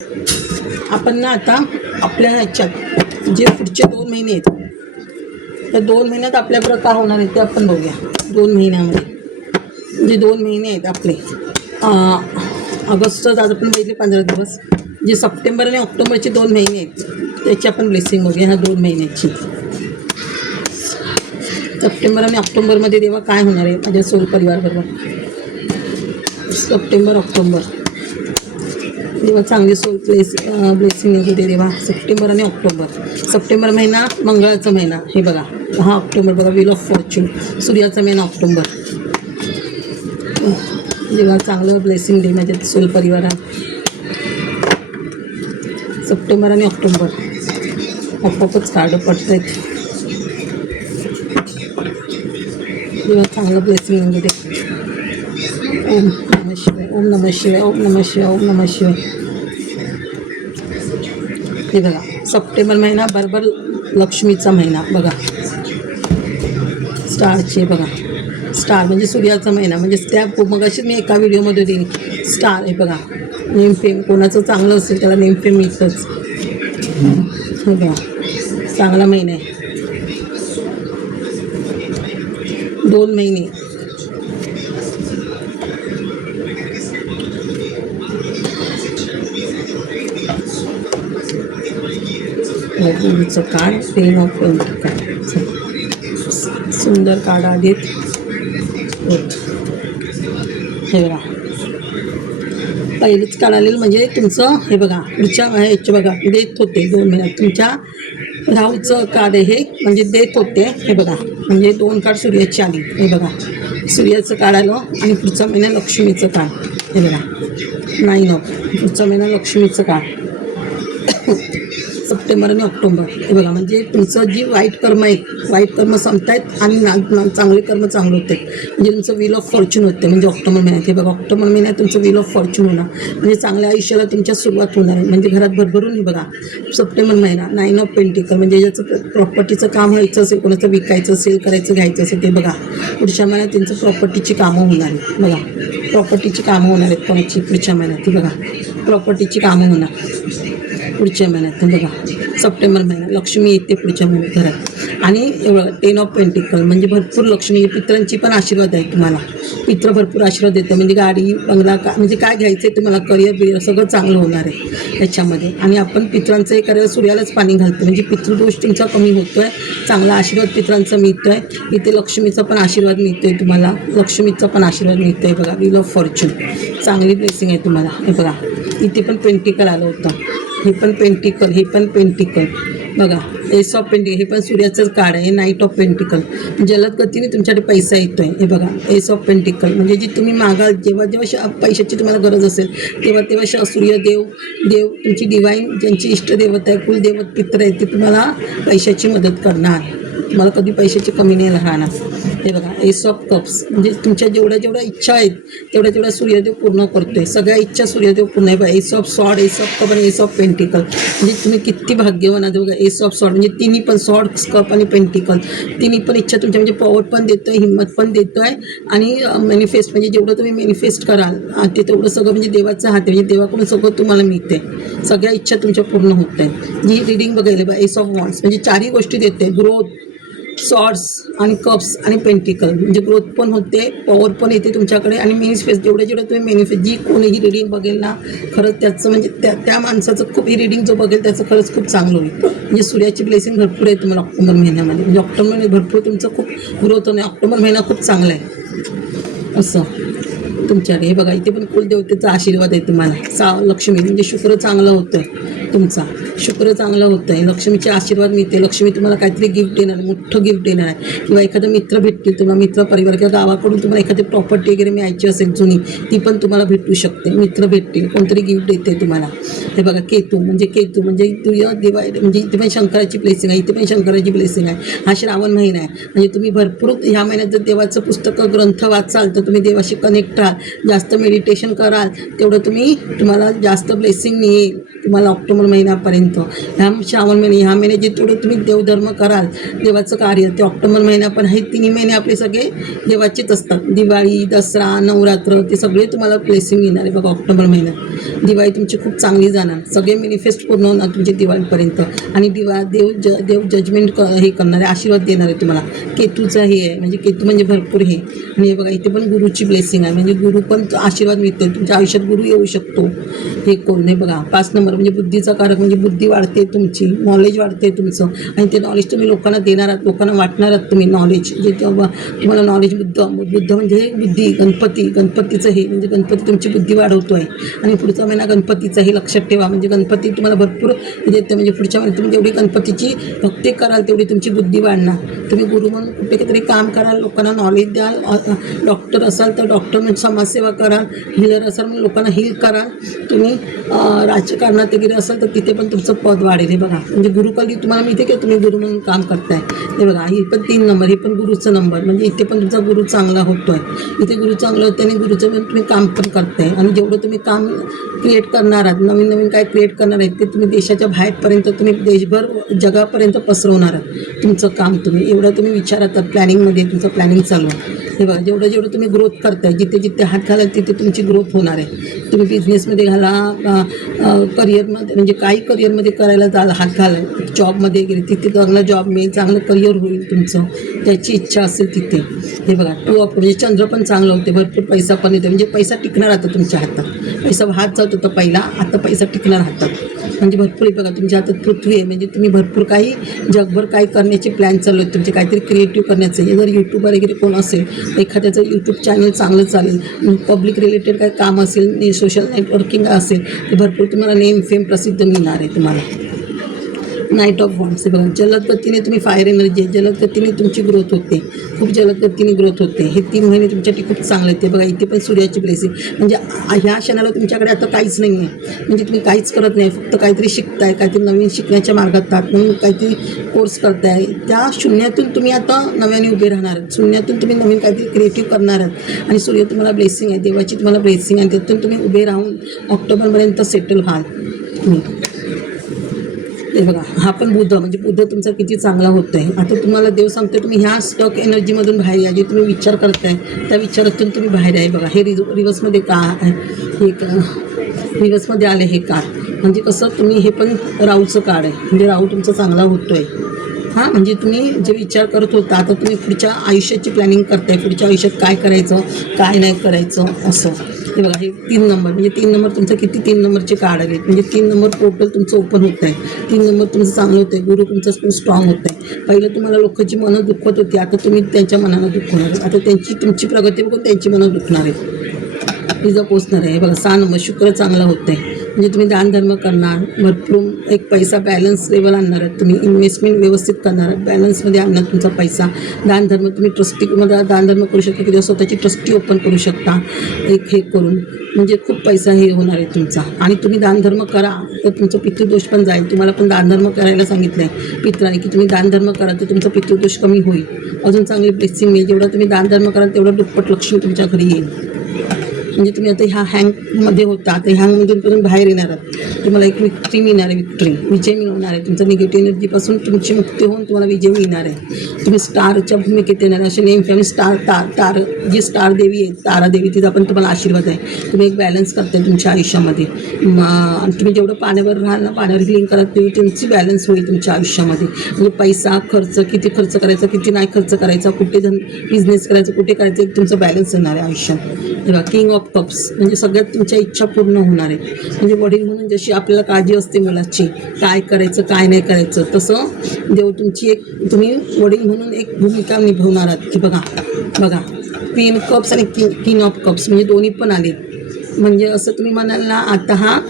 आपण ना आता आपल्या ह्याच्यात जे पुढचे 2 महिने आहेत त्या 2 महिन्यात आपल्याकडं काय होणार आहे ते आपण बघूया. 2 महिन्यामध्ये जे 2 महिने आहेत आपले ऑगस्ट आज आपण बघितले 15 दिवस, जे सप्टेंबर आणि ऑक्टोबरचे 2 महिने आहेत त्याची आपण ब्लेसिंग बघूया. ह्या 2 महिन्याची सप्टेंबर आणि ऑक्टोबरमध्ये तेव्हा काय होणार आहे माझ्या सोल परिवारबरोबर. सप्टेंबर ऑक्टोबर तेव्हा चांगली सोल ब्लेसिंग येते तेव्हा. सप्टेंबर आणि ऑक्टोबर. सप्टेंबर महिना मंगळाचा महिना, हे बघा. हा ऑक्टोबर बघा, व्हील ऑफ फॉर्च्यून, सूर्याचा महिना ऑक्टोबर. जेव्हा चांगलं ब्लेसिंग दे माझ्या सोल परिवारात. सप्टेंबर आणि ऑक्टोबर आपोआपच कार्ड पडत आहेत. जेव्हा चांगलं ब्लेसिंग म्हणजे ते. ओम नमः शिवाय, ओम नमः शिवाय, ओम नमः शिवाय, ओम नमः शिवाय. हे बघा, सप्टेंबर महिना बरोबर लक्ष्मीचा महिना बघा. स्टारचे बघा, स्टार म्हणजे सूर्याचा महिना, म्हणजे त्या मग अशीच मी एका व्हिडिओमध्ये देईन. स्टार हे बघा, नेमफेम कोणाचं चांगलं असेल त्याला नेमफेम मिळतंच. हे बघा, चांगला महिना आहे. 2 महिने गुरुचं कार्ड, 10 ऑफ कार्ड, सुंदर कार्ड आहेत. हे बघा, पहिलेच कार्ड आलेलं म्हणजे तुमचं हे बघा पुढच्या ह्याचे बघा देत होते 2 महिन्यात तुमच्या राहूचं कार्ड आहे हे, म्हणजे देत होते. हे बघा, म्हणजे 2 कार्ड सूर्याची आली. हे बघा, सूर्याचं कार्ड आलं आणि पुढचा महिना लक्ष्मीचं कार्ड. हे बघा, 9 ऑफ, पुढचा महिना लक्ष्मीचं कार्ड. सप्टेंबर आणि ऑक्टोबर हे बघा, म्हणजे तुमचं जी वाईट कर्म आहेत, वाईट कर्म संपतायत आणि चांगले कर्म चांगले होते. म्हणजे तुमचं व्हील ऑफ फॉर्च्यून होते म्हणजे ऑक्टोबर महिन्यात. हे बघा, ऑक्टोबर महिन्यात तुमचं व्हील ऑफ फॉर्च्यून होणार, म्हणजे चांगल्या आयुष्याला तुमच्या सुरुवात होणार आहे, म्हणजे घरात भरभरून. हे बघा, सप्टेंबर महिना 9 ऑफ पेंटिकल, म्हणजे ज्याचं प्रॉपर्टीचं काम व्हायचं असेल, कोणाचं विकायचं असेल, करायचं घ्यायचं असेल, ते बघा पुढच्या महिन्यात त्यांचं प्रॉपर्टीची कामं होणार आहेत. बघा, प्रॉपर्टीची कामं होणार आहेत कोणाची पुढच्या महिन्यात. हे बघा, प्रॉपर्टीची कामं होणार पुढच्या महिन्यात. बघा, सप्टेंबर महिना लक्ष्मी येते पुढच्या महिन्यात घरात. आणि एवढं 10 ऑफ पेंटिकल म्हणजे भरपूर लक्ष्मी. पित्रांची पण आशीर्वाद आहे तुम्हाला. पित्र भरपूर आशीर्वाद देतं, म्हणजे गाडी बंगला म्हणजे काय घ्यायचं आहे तुम्हाला, करिअर बिरिअर सगळं चांगलं होणार आहे त्याच्यामध्ये. आणि आपण पित्रांचं हे करायला सूर्यालाच पाणी घालतो, म्हणजे पितृदोष तुमचा कमी होतो आहे, चांगला आशीर्वाद पित्रांचा मिळतो आहे. इथे लक्ष्मीचा पण आशीर्वाद मिळतो आहे तुम्हाला, लक्ष्मीचा पण आशीर्वाद मिळतो आहे. बघा, व्हील ऑफ फॉर्च्यून, चांगली ब्लेसिंग आहे तुम्हाला. हे बघा, इथे पण पेंटिकल आलं होतं, हे पण पेंटिकल, हे पण पेंटिकल. बघा, एस ऑफ पेंटिकल, हे पण सूर्याचंच कार्ड आहे. नाईट ऑफ पेंटिकल, जलद गतीने तुमच्याकडे पैसा येतो आहे. हे बघा, एस ऑफ पेंटिकल, म्हणजे जी तुम्ही मागाल, जेव्हा पैशाची तुम्हाला गरज असेल तेव्हा सूर्यदेव तुमची डिवाईन, ज्यांची इष्टदेवता आहे, कुलदेवत, पित्र आहे, ते तुम्हाला पैशाची मदत करणार. तुम्हाला कधी पैशाची कमी नाही राहणार. हे बघा, एस ऑफ कप्स, म्हणजे तुमच्या जेवढ्या इच्छा आहेत तेवढ्या सूर्यदेव पूर्ण करतोय. सगळ्या इच्छा सूर्यदेव पूर्ण आहे. बघा, S of sword, S of cup आणि एस ऑफ पेंटिकल, म्हणजे तुम्ही किती भाग्यवान आहात. बघा, एस ऑफ सॉर्ड म्हणजे तिन्ही पण, सॉर्ड, कप आणि पेंटिकल, तिन्ही पण इच्छा तुमच्या, म्हणजे पॉवर पण देतो आहे, हिंमत पण देतो आहे. आणि मॅनिफेस्ट, म्हणजे जेवढं तुम्ही मॅनिफेस्ट कराल ते तेवढं सगळं, म्हणजे देवाचा हात आहे, म्हणजे देवाकडून सगळं तुम्हाला मिळते. सगळ्या इच्छा तुमच्या पूर्ण होत आहेत. जी रिडिंग बघायला बघा, एस ऑफ वॉन्ड्स, म्हणजे 4ही गोष्टी देते. ग्रोथ, सॉर्ड्स आणि कप्स आणि पेंटिकल, म्हणजे ग्रोथ पण होते, पॉवर पण येते तुमच्याकडे. आणि मॅनिफेस्ट, जेवढं तुम्ही मॅनिफेस्ट, जी कोणीही रिडिंग बघेल ना, खरंच त्याचं म्हणजे त्या माणसाचं खूप, ही रिडिंग जो बघेल त्याचं खरंच खूप चांगलं होईल. म्हणजे सूर्याची ब्लेसिंग भरपूर आहे तुम्हाला ऑक्टोबर महिन्यामध्ये. म्हणजे ऑक्टोबर महिन्यात भरपूर तुमचं खूप ग्रोथ होणे. ऑक्टोबर महिना खूप चांगला आहे असं तुमच्याकडे. हे बघा, इथे पण कुलदेवतेचा आशीर्वाद आहे तुम्हाला. लक्ष्मी म्हणजे शुक्र चांगला होतं आहे तुमचा, शुक्र चांगलं होतं आहे, लक्ष्मीचे आशीर्वाद मिळते. लक्ष्मी तुम्हाला काहीतरी गिफ्ट देणार, मोठं गिफ्ट देणार आहे. किंवा एखादं मित्र भेटतील तुम्हाला, मित्र परिवार, किंवा गावाकडून तुम्हाला एखादी प्रॉपर्टी वगैरे मिळायची असेल जुनी, ती पण तुम्हाला भेटू शकते. मित्र भेटतील, कोणतरी गिफ्ट देते तुम्हाला. हे बघा, केतू म्हणजे तुझ्या म्हणजे इथे पण शंकराची ब्लेसिंग आहे, इथे पण शंकराची ब्लेसिंग आहे. हा श्रावण महिना आहे, म्हणजे तुम्ही भरपूर ह्या महिन्यात जर देवाचं पुस्तकं, ग्रंथ वाचाल तर तुम्ही देवाशी कनेक्ट राहाल, जास्त मेडिटेशन कराल तेवढं तुम्हाला जास्त ब्लेसिंग मिळेल तुम्हाला ऑक्टोबर महिन्यापर्यंत. महिन्यापर्यंत. ह्या श्रावण महिने, ह्या महिन्यात जे थोडं तुम्ही देवधर्म कराल, देवाचं कार्य, ते ऑक्टोबर महिना पण हे तिन्ही महिने आपले सगळे देवाचेच असतात. दिवाळी, दसरा, नवरात्र ते सगळे तुम्हाला ब्लेसिंग येणार आहे बघा ऑक्टोबर महिन्यात. दिवाळी तुमची खूप चांगली जाणार, सगळे मॅनिफेस्ट पूर्ण होणार तुमचे दिवाळीपर्यंत. आणि देव जजमेंट हे करणार आहे, आशीर्वाद देणार आहे तुम्हाला. केतूचं हे आहे, म्हणजे केतू म्हणजे भरपूर हे. आणि हे बघा इथे पण गुरुची ब्लेसिंग आहे, म्हणजे गुरु पण आशीर्वाद मिळतो तुमच्या आयुष्यात, गुरु येऊ शकतो हे करून. हे बघा 5 नंबर म्हणजे बुद्धीचा कारक, म्हणजे बुद्धी वाढते तुमची, नॉलेज वाढते तुमचं. आणि ते नॉलेज तुम्ही लोकांना देणार आहात, लोकांना वाटणार आहात तुम्ही नॉलेज. जे तेव्हा तुम्हाला नॉलेज, बुद्ध म्हणजे बुद्धी, गणपतीचं हे म्हणजे गणपती तुमची बुद्धी वाढवतो आहे. आणि पुढचा महिना गणपतीचा हे लक्षात ठेवा, म्हणजे गणपती तुम्हाला भरपूर देते. म्हणजे पुढच्या महिन्यात तुम्ही जेवढी गणपतीची भक्ती कराल तेवढी तुमची बुद्धी वाढणार. तुम्ही गुरु म्हणून कुठे तरी काम कराल, लोकांना नॉलेज द्याल. डॉक्टर असाल तर डॉक्टर म्हणजे समाजसेवा कराल. हिलर असाल म्हणजे लोकांना हील कराल. तुम्ही राजकारणात वगैरे असाल तर तिथे पण तुमचं पद वाढेल. हे बघा म्हणजे गुरुकाली तुम्हाला माहिती आहे की तुम्ही गुरु म्हणून काम करताय. हे बघा हे पण 3 नंबर, हे पण गुरुचं नंबर, म्हणजे इथे पण तुमचा गुरु चांगला होतो आहे. इथे गुरु चांगलं होतं आणि गुरुचं पण तुम्ही काम पण करताय. आणि जेवढं तुम्ही काम क्रिएट करणार आहात, नवीन काय क्रिएट करणार आहेत, ते तुम्ही देशाच्या बाहेरपर्यंत, तुम्ही देशभर जगापर्यंत पसरवणार आहात तुमचं काम. तुम्ही एवढं तुम्ही विचारात प्लॅनिंगमध्ये तुमचं प्लॅनिंग चालू आहे. हे बघा जेवढं तुम्ही ग्रोथ करताय, जिथे हात घालाल तिथे तुमची ग्रोथ होणार आहे. तुम्ही बिझनेसमध्ये घाला, करिअरमध्ये म्हणजे काही करिअरमध्ये करायला हात घाला, जॉबमध्ये वगैरे तिथे चांगला जॉब मिळेल, चांगलं करिअर होईल तुमचं, त्याची इच्छा असेल तिथे. हे बघा 2 ऑफ म्हणजे चंद्र पण चांगलं होते, भरपूर पैसा पण येतो, म्हणजे पैसा टिकणार आता तुमच्या हातात. पैसा हात जात होता पहिला, आता पैसा टिकणार हातात. म्हणजे भरपूर बघा तुमच्या हातात पृथ्वी आहे, म्हणजे तुम्ही भरपूर काही जगभर काही करण्याचे प्लॅन चालू आहेत तुमचे, काहीतरी क्रिएटिव्ह करण्याचं. हे जर यूट्यूबर वगैरे कोण असेल, एखाद्याचं यूट्यूब चॅनल चांगलं चालेल, पब्लिक रिलेटेड काही काम असेल, सोशल नेटवर्किंग असेल, ते भरपूर तुम्हाला नेम फेम प्रसिद्ध मिळणार आहे तुम्हाला. नाईट ऑफ वॉन्ड्स हे बघा जलद गतीने तुम्ही फायर एनर्जी आहे, जलद गतीने तुमची ग्रोथ होते, खूप जलद गतीने ग्रोथ होते. हे 3 महिने तुमच्यासाठी खूप चांगले आहेत. बघा इथे पण सूर्याची ब्लेसिंग, म्हणजे ह्या क्षणाला तुमच्याकडे आता काहीच नाही आहे, म्हणजे तुम्ही काहीच करत नाही, फक्त काहीतरी शिकताय, काहीतरी नवीन शिकण्याच्या मार्गात आहात, नवीन काहीतरी कोर्स करताय. त्या शून्यातून तुम्ही आता नव्याने उभे राहणार आहात, शून्यातून तुम्ही नवीन काहीतरी क्रिएटिव्ह करणार आहात. आणि सूर्य तुम्हाला ब्लेसिंग आहे, देवाची तुम्हाला ब्लेसिंग आहे, त्यातून तुम्ही उभे राहून ऑक्टोबरपर्यंत सेटल व्हाल तुम्ही. हे बघा हा पण बुध, म्हणजे बुध तुमचा किती चांगला होत आहे. आता तुम्हाला देव सांगतो तुम्ही ह्या स्टक एनर्जीमधून बाहेर या, जे तुम्ही विचार करताय त्या विचारातून तुम्ही बाहेर आहे. बघा हे रिवर्समध्ये का आहे, हे रिवर्समध्ये आले हे का, म्हणजे कसं तुम्ही हे पण राहूचं कार्ड आहे, म्हणजे राहू तुमचा चांगला होतो आहे. हां म्हणजे तुम्ही जे विचार करत होता आता तुम्ही पुढच्या आयुष्याची प्लॅनिंग करताय, पुढच्या आयुष्यात काय करायचं काय नाही करायचं असं. हे बघा हे 3 नंबर, म्हणजे 3 नंबर तुमचं किती 3 नंबरचे कार्ड आले, म्हणजे 3 नंबर पोर्टल तुमचं ओपन होत आहे. 3 नंबर तुमचं चांगलं होतं आहे, गुरु तुमचं स्ट्रॉंग होत आहे. पहिलं तुम्हाला लोकांची मनं दुखवत होती, आता तुम्ही त्यांच्या मनाला दुखवणार आहे. आता तुमची प्रगती बघून त्यांची मनं दुखणार आहे, तिचं पोचणार आहे. बघा 6 नंबर शुक्र चांगला होत आहे, म्हणजे तुम्ही दानधर्म करणार, भरपूर एक पैसा बॅलन्स लेवल आणणार आहेत, तुम्ही इन्व्हेस्टमेंट व्यवस्थित करणार आहात, बॅलन्समध्ये आणणार तुमचा पैसा. दानधर्म तुम्ही ट्रस्टीमध्ये दानधर्म करू शकता, किंवा स्वतःची ट्रस्टी ओपन करू शकता एक हे करून, म्हणजे खूप पैसा हे होणार आहे तुमचा. आणि तुम्ही दानधर्म करा तर तुमचं पितृदोष पण जाईल. तुम्हाला पण दानधर्म करायला सांगितलं आहे पित्राने, की तुम्ही दानधर्म करा तर तुमचा पितृदोष कमी होईल, अजून चांगली ब्लेसिंग मिळेल. जेवढा तुम्ही दानधर्म कराल तेवढं दुप्पट लक्ष्मी तुमच्या घरी येईल. म्हणजे तुम्ही आता ह्या हँगमध्ये होता, आता हँगमधून बाहेर येणार आहात, तुम्हाला एक विक्ट्री मिळणार आहे, विजय मिळवणार आहे. तुमचं निगेटिव्ह एनर्जीपासून तुमची मुक्ती होऊन तुम्हाला विजय मिळणार आहे. तुम्ही स्टारच्या भूमिकेत येणार आहे, असे नेम फॅमिली स्टार तार जी स्टार देवी आहे, तारा देवी, तिचा पण तुम्हाला आशीर्वाद आहे. तुम्ही एक बॅलन्स करताय तुमच्या आयुष्यामध्ये. तुम्ही जेवढं पाण्यावर राहाल ना, पाण्यावर हिलिंग करा, तेवढी तुमची बॅलन्स होईल तुमच्या आयुष्यामध्ये. म्हणजे पैसा खर्च किती खर्च करायचा, किती नाही खर्च करायचा, कुठे बिझनेस करायचं, कुठे करायचं, एक तुमचं बॅलन्स येणार आहे आयुष्यात. तेव्हा किंग ऑफ कप्स, म्हणजे सगळ्यात तुमच्या इच्छा पूर्ण होणार आहे. म्हणजे वडील म्हणून जशी आपल्याला काळजी असते मुलाची, काय करायचं काय नाही करायचं, तसं देव तुमची एक, तुम्ही वडील म्हणून एक भूमिका निभवणार आहात. की बघा क्वीन कप्स आणि किंग ऑफ कप्स, म्हणजे दोन्ही पण आले. म्हणजे असं तुम्ही म्हणाल ना, आता हा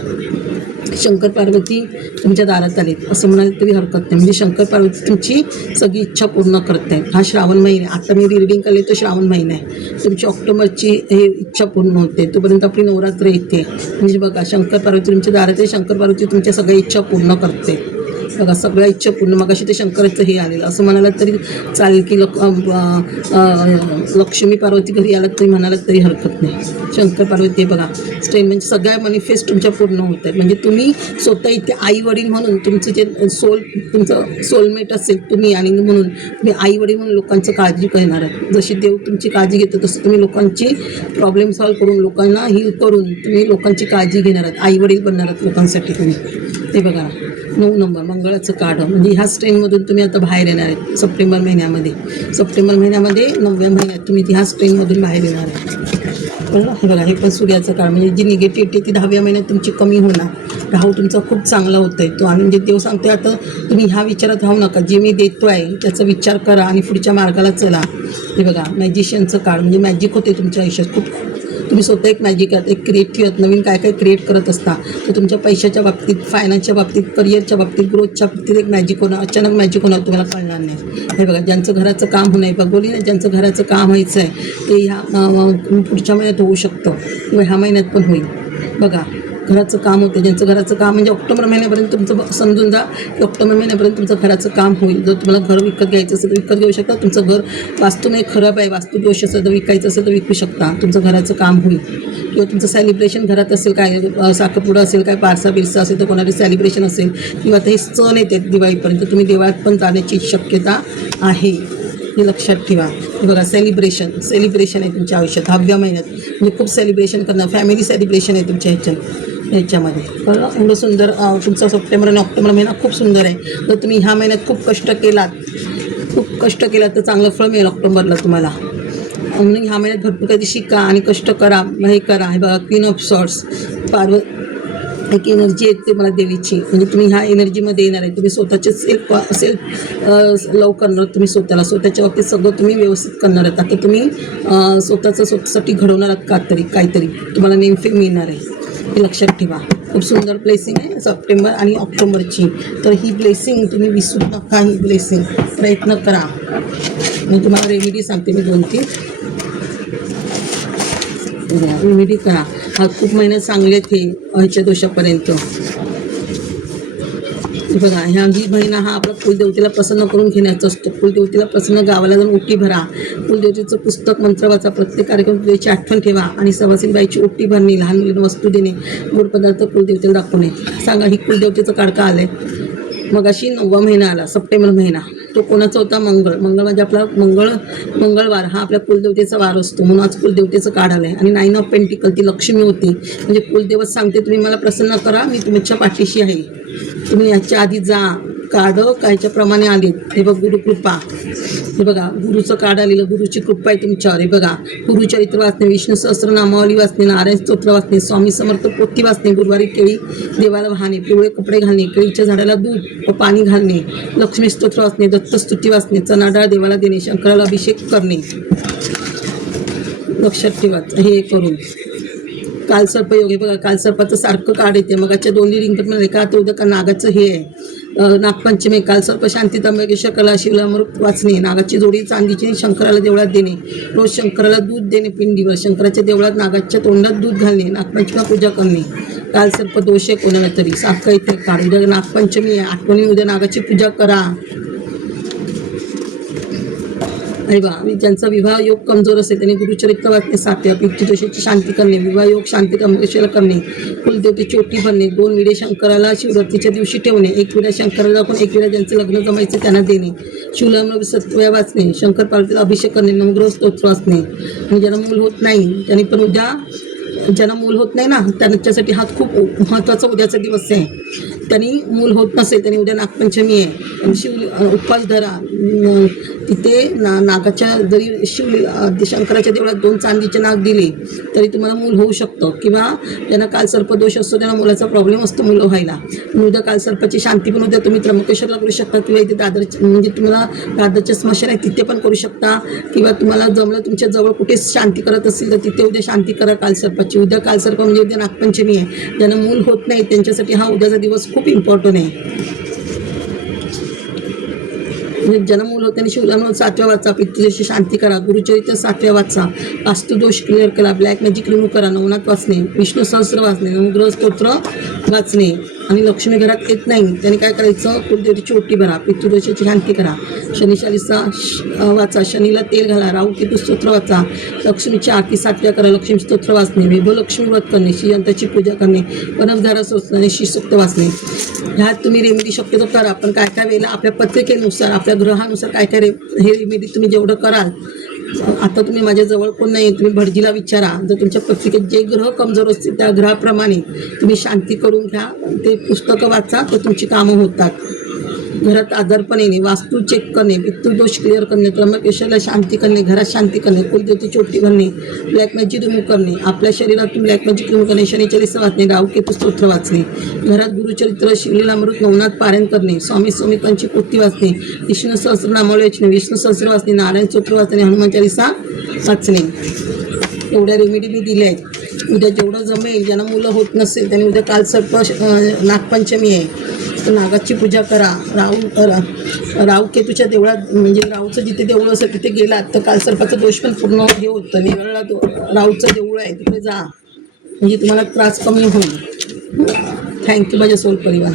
शंकर पार्वती तुमच्या दारात आलेत असं म्हणाल तरी हरकत नाही. म्हणजे शंकर पार्वती तुमची सगळी इच्छा पूर्ण करत आहेत. हा श्रावण महिना, आता मी रीडिंग केले तर श्रावण महिना आहे, तुमची ऑक्टोबरची हे इच्छा पूर्ण होते, तोपर्यंत आपली नवरात्र येते. म्हणजे बघा शंकर पार्वती तुमच्या दारात आहे, शंकर पार्वती तुमच्या सगळ्या इच्छा पूर्ण करते. बघा सगळ्या इच्छा पूर्ण. मगाशी ते शंकराचं हे आलेलं असं म्हणाला तरी चालेल की लक्ष्मी पार्वती घरी आलात तरी म्हणालात तरी हरकत नाही. शंकर पार्वती बघा स्ट्रेन म्हणजे सगळ्या मॅनिफेस्ट तुमच्या पूर्ण होत आहेत. म्हणजे तुम्ही स्वतः इथे आई वडील म्हणून तुमचं जे तुमचं सोलमेट असेल तुम्ही, आणि म्हणून तुम्ही आई वडील म्हणून लोकांचं काळजी करणार आहे. जशी देव तुमची काळजी घेतो तसं तुम्ही लोकांची प्रॉब्लेम सॉल्व्ह करून लोकांना हील करून तुम्ही लोकांची काळजी घेणार आहात. आई वडील बनणार आहात लोकांसाठी तुम्ही. ते बघा 9 नंबर मंगळाचं कार्ड. म्हणजे ह्या स्ट्रेनमधून तुम्ही आता बाहेर येणार आहेत सप्टेंबर महिन्यामध्ये. सप्टेंबर महिन्यामध्ये 9व्या महिन्यात तुम्ही ह्या स्ट्रेनमधून बाहेर येणार आहे. कळलं? हे बघा हे पण सूर्याचं कार्ड. म्हणजे जी निगेटिव्हिटी ती 10व्या महिन्यात तुमची कमी होणार. राहू तुमचा खूप चांगला होत आहे तो. आणि म्हणजे देव सांगते आता तुम्ही ह्या विचारात राहू नका, जे मी देतो आहे त्याचा विचार करा आणि पुढच्या मार्गाला चला. हे बघा मॅजिशियनचं कार्ड. म्हणजे मॅजिक होते तुमच्या आयुष्यात खूप. तुम्ही स्वतः एक मॅजिक आहात, एक क्रिएटिव्ह आहात. नवीन काय काय क्रिएट करत असता तर तुमच्या पैशाच्या बाबतीत, फायनान्सच्या बाबतीत, करिअरच्या बाबतीत, ग्रोथच्या बाबतीत एक मॅजिक होणार. अचानक मॅजिक होणार तुम्हाला कळणार नाही. हे बघा ज्यांचं घराचं काम होणं आहे बघ बोली ना, ज्यांचं घराचं काम व्हायचं आहे ते ह्या पुढच्या महिन्यात होऊ शकतं किंवा ह्या महिन्यात पण होईल. बघा घराचं काम होतं, ज्यांचं घराचं काम म्हणजे ऑक्टोबर महिन्यापर्यंत तुमचं समजून जा की ऑक्टोबर महिन्यापर्यंत तुमचं घराचं काम होईल. जर तुम्हाला घर विकत घ्यायचं असेल तर विकत घेऊ शकता. तुमचं घर वास्तूमध्ये खराब आहे, वास्तुदोष असेल तर विकायचं असेल तर विकू शकता. तुमचं घराचं काम होईल. किंवा तुमचं सेलिब्रेशन घरात असेल, काय साखरपुडा असेल, काय पारसा बिरसा असेल तर कोणाचे सेलिब्रेशन असेल किंवा आता हे सण येते दिवाळीपर्यंत तुम्ही देवळात पण जाण्याची शक्यता आहे. हे लक्षात ठेवा. हे बघा सेलिब्रेशन आहे तुमच्या आयुष्यात 10व्या महिन्यात. म्हणजे खूप सेलिब्रेशन करणार, फॅमिली सेलिब्रेशन आहे तुमच्या ह्याच्यामध्ये. कळलं? एवढं सुंदर तुमचा सप्टेंबर आणि ऑक्टोबर महिना खूप सुंदर आहे. जर तुम्ही ह्या महिन्यात खूप कष्ट केलात तर चांगलं फळ मिळेल ऑक्टोबरला तुम्हाला. म्हणून ह्या महिन्यात भरपूर काही शिका आणि कष्ट करा. हे करा. हे बघा क्वीन ऑफ सॉर्ट्स एक एनर्जी येते मला देवीची. म्हणजे तुम्ही ह्या एनर्जीमध्ये येणार आहे. तुम्ही स्वतःचे सेल्फ लव करणार. तुम्ही स्वतःच्या बाबतीत सगळं तुम्ही व्यवस्थित करणार आहात. आता तुम्ही स्वतःसाठी घडवणार आहात काहीतरी तुम्हाला नेमफे मिळणार आहे. हे लक्षात ठेवा. खूप सुंदर ब्लेसिंग आहे सप्टेंबर आणि ऑक्टोबरची. तर ही ब्लेसिंग तुम्ही विसरू नका. ही ब्लेसिंग प्रयत्न करा. मी तुम्हाला रेमेडी सांगते. मी 2-3 रेमेडी करा. हा खूप महिने चांगले आहेत हे ह्याच्या दोषापर्यंत. बघा ही महिना हा आपला कुलदेवतेला प्रसन्न करून घेण्याचा असतो. कुलदेवतेला प्रसन्न गावाला जाऊन ओटी भरा. कुलदेवतेचं पुस्तक मंत्र वाचा. प्रत्येक कार्यक्रम त्याची आठवण ठेवा. आणि सवासीन बाईची ओटी भरणे, लहान मुलांना वस्तू देणे, गोड पदार्थ कुलदेवतेला दाखवणे. सांगा ही कुलदेवतेचं कार्ड का आलं आहे? मग अशी 9वा महिना आला सप्टेंबर महिना. तो कोणाचा होता? मंगळ म्हणजे आपला मंगळवार हा आपल्या कुलदेवतेचा वार असतो. म्हणून आज कुलदेवतेचं कार्ड आलं आहे. आणि 9 ऑफ पेंटिकल ती लक्ष्मी होती. म्हणजे कुलदेवत सांगते तुम्ही मला प्रसन्न करा, मी तुमच्या पाठीशी आहे. तुम्ही याच्या आधी जा. कार्ड कायच्याप्रमाणे आले. हे बघ गुरुकृपा. हे बघा गुरुचं कार्ड आलेलं. गुरुची कृपा आहे तुमच्यावर. हे बघा गुरुचरित्र वाचणे, विष्णू सहस्रनामावली वाचणे, नारायण स्तोत्र वाचणे, स्वामी समर्थ पोथी वाचणे, गुरुवारी केळी देवाला वाहणे, पिवळे कपडे घालणे, केळीच्या झाडाला दूध व पाणी घालणे, लक्ष्मी स्तोत्र वाचणे, दत्तस्तुती वाचणे, चणा डाळ देवाला देणे, शंकराला अभिषेक करणे. लक्षात ठेवा हे करून. कालसर्पयोग. हे बघा कालसर्पाचं सारखं कार्ड येते. मगाच्या 2 रिंगमध्ये का आता उद्या का नागाचं हे आहे. नागपंचमी. कालसर्प शांती त्र्यंबकेश्वर कला शिवलामृत वाचणे, नागाची जोडी चांदीची शंकराला देवळात देणे, रोज शंकराला दूध देणे पिंडीवर, शंकराच्या देवळात नागाच्या तोंडात दूध घालणे, नागपंचमीला पूजा करणे. कालसर्प दोष आहे कोणाला तरी सारखं इथे काढ. उद्या नागपंचमी आहे, आठवणी उद्या नागाची पूजा करा. अरे बा ज्यांचा विवाह योग कमजोर असेल त्यांनी गुरुचरित्र वाचणे, 7व्या पितृदोषाची शांती करणे, विवाह योग शांती त्र्यंबकेश्वर करणे, कुलदेवतेची ओटी भरणे, 2 विडे शंकराला शिवरात्रीच्या दिवशी ठेवणे, 1 विडा शंकराला दाखवून 1 विडा ज्यांचं लग्न जमायचं त्यांना देणे, शिवलाम सत्व्या वाचणे, शंकर पार्वतीला अभिषेक करणे, नवग्रह स्तोत्र वाचणे. आणि ज्यांना मूल होत नाही त्यांनी पण उद्या, ज्यांना मूल होत नाही ना त्यांच्यासाठी हा खूप महत्त्वाचा उद्याचा दिवस आहे. त्यांनी मूल होत नसेल त्यांनी उद्या नागपंचमी आहे. शिव उपवास धरा. तिथे नागाच्या जरी शंकराच्या देवळात 2 चांदीचे नाग दिले तरी तुम्हाला मूल होऊ शकतं. किंवा ज्यांना कालसर्पदोष असतो त्यांना मुलाचा प्रॉब्लेम असतो मुलं व्हायला. उद्या कालसर्पाची शांती पण उद्या तुम्ही त्र्यंबकेश्वरला करू शकता किंवा इथे म्हणजे तुम्हाला दादरचे स्मशान आहे तिथे पण करू शकता. किंवा तुम्हाला जमलं तुमच्या जवळ कुठे शांती करत असेल तर तिथे उद्या शांती करा कालसर्पाची. उद्या कालसर्प म्हणजे उद्या नागपंचमी आहे. ज्यांना मूल होत नाही त्यांच्यासाठी हा उद्याचा दिवस खूप इम्पॉर्टंट आहे. ज्यांना मुलं होतं त्यांनी शिवलांवर 7व्या वाचा, पितृदोषाची शांती करा, गुरुचरित्र 7व्या वाचा, वास्तुदोष क्लिअर करा, ब्लॅक मॅजिक रिमूव्ह करा, नवनाथ वाचणे, विष्णू सहस्त्र वाचणे, नवग्रह स्तोत्र वाचणे आणि लक्ष्मी घरात येत नाही त्याने काय करायचं, कुलदेवीची ओटी भरा, पितृदोषाची शांती करा, शनी चालीसा वाचा, शनीला तेल घाला, राहू केतू स्तोत्र वाचा, लक्ष्मीची आरती 7व्या करा, लक्ष्मी स्तोत्र वाचणे, वैभव लक्ष्मी व्रत करणे, श्रीयंत्राची पूजा करणे, वनमधारा सोचणे, श्रीसूक्त वाचणे. ह्यात तुम्ही रेमेडी शक्यतो करा. पण काय काय वेळेला आपल्या पत्रिकेनुसार आपल्या ग्रहानुसार काय काय हे रेमेडी तुम्ही जेवढं कराल. आता तुम्ही माझ्याजवळ कोण नाही, तुम्ही भटजीला विचारा. जर तुमच्या पत्रिकेत जे ग्रह कमजोर असतील त्या ग्रहाप्रमाणे तुम्ही शांती करून घ्या, ते पुस्तकं वाचा, तर तुमची कामं होतात. घरात आजारपण येणे, वास्तू चेक करणे, पितृदोष क्लिअर करणे, त्र्यंबकेश्वरला शांती करणे, घरात शांती करणे, कुलदेवतेची ओटी भरणे, ब्लॅक मॅजिक रिमूव्ह करणे, आपल्या शरीरातून ब्लॅक मॅजिक रिमूव्ह करणे, शनी चालीसा वाचणे, राहू केतू स्तोत्र वाचणे, घरात गुरुचरित्र, शिवलीलामृत, नवनाथ पारायण करणे, स्वामी समर्थांची पोथी वाचणे, विष्णू सहस्रनामावली वाचणे, विष्णू सहस्त्र वाचणे, नारायण स्तोत्र वाचणे, हनुमान चालीसा वाचणे. एवढ्या रेमेडी मी दिल्या आहेत. उद्या जेवढं जमेल, ज्यांना मुलं होत नसेल त्यांनी उद्या काल सर्प नागपंचमी आहे, तर नागाची पूजा करा. राहू केतूच्या देवळात, म्हणजे राहूचं जिथे देऊळ असेल तिथे गेलात तर काल सर्पाचा दोष पण पूर्ण हे होतं. नेरळला राहूचं देऊळ आहे, तिथे जा, म्हणजे तुम्हाला त्रास कमी होईल. थँक्यू माझ्या सोल परिवार.